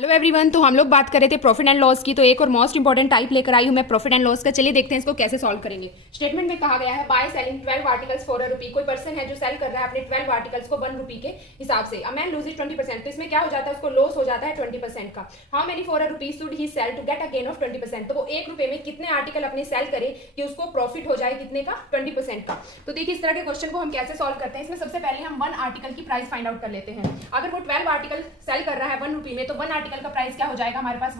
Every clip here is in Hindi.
Hello everyone. तो हम लोग बात कर रहे थे प्रॉफिट एंड लॉस की। तो एक और मोस्ट इंपॉर्टेंट टाइप लेकर आई हूँ मैं प्रॉफिट एंड लॉस का। चलिए देखते हैं इसको कैसे सॉल्व करेंगे। स्टेटमेंट में कहा गया है बाय सेलिंग 12 आर्टिकल्स फॉर ₹1। कोई पर्सन है जो सेल कर रहा है अपने 12 आर्टिकल्स को ₹1 के हिसाब से। A man loses 20%। तो इसमें क्या हो जाता है, उसको लॉस हो जाता है 20% का। How many for ₹1 should he sell to get a gain of 20%। तो वो ₹1 में कितने आर्टिकल अपने सेल करे कि उसको प्रॉफिट हो जाए कितने का, 20% का। तो देखिए इस तरह के क्वेश्चन को हम कैसे सॉल्व करते हैं। इसमें सबसे पहले हम 1 आर्टिकल की प्राइस फाइंड आउट कर लेते हैं। अगर वो 12 आर्टिकल सेल कर रहा है ₹1 में, तो 1 आर्टिकल का प्राइस क्या हो जाएगा हमारे पास,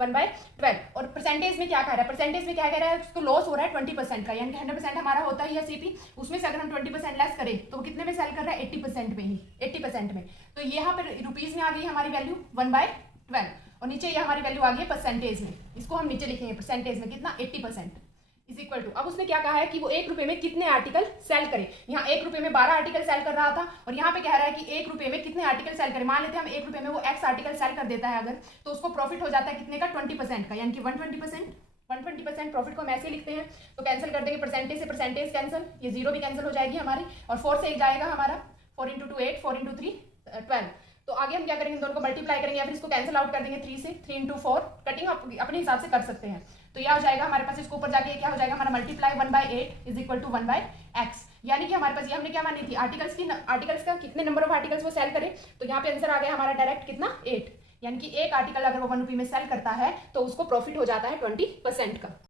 1/12। और परसेंटेज में क्या कह रहा है, परसेंटेज में क्या कह रहा है, उसको लॉस हो रहा है 20% का, यानी 100% हमारा होता है या सीपी, उसमें से अगर हम 20% लेस करें तो वो कितने में सेल कर रहा है, 80% में ही, 80% में। तो यहाँ पर रुपीज में आ गई हमारी वैल्यू 1/12 और नीचे ये हमारी वैल्यू आ गई परसेंटेज में। इसको हम नीचे लिखेंगे परसेंटेज में कितना, 80% इज इक्वल टू। अब उसने क्या कहा है कि वो ₹1 में कितने आर्टिकल सेल करे। यहाँ ₹1 में 12 आर्टिकल सेल कर रहा था और यहाँ पे कह रहा है कि ₹1 में कितने आर्टिकल सेल करे। मान लेते हैं हम ₹1 में वो X आर्टिकल सेल कर देता है अगर, तो उसको प्रॉफिट हो जाता है कितने का, 20% का, यानी कि 120% प्रॉफिट को हम ऐसे लिखते हैं। तो कैंसिल कर देंगे, परसेंटेज से परसेंटेज कैंसिल, ये 0 भी कैंसिल हो जाएगी हमारी, और 4 से 1 जाएगा हमारा, 4 × 2 8, 4 × 3 12। तो आगे हम क्या करेंगे, दोनों को मल्टीप्लाई करेंगे या फिर इसको कैंसिल आउट कर देंगे 3 से, 3 × 4, कटिंग अपने हिसाब से कर सकते हैं। तो यह हो जाएगा हमारे पास, इसको ऊपर जाके क्या हो जाएगा हमारा, multiply 1/8 is equal to 1/x। यानी कि हमारे पास ये हमने क्या मानी थी, आर्टिकल्स का कितने नंबर ऑफ आर्टिकल्स वो सेल करे। तो यहाँ पे आंसर आ गया हमारा डायरेक्ट कितना, 8। यानी कि एक आर्टिकल अगर वो ₹1 में सेल करता है तो उसको प्रॉफिट हो जाता है 20% का।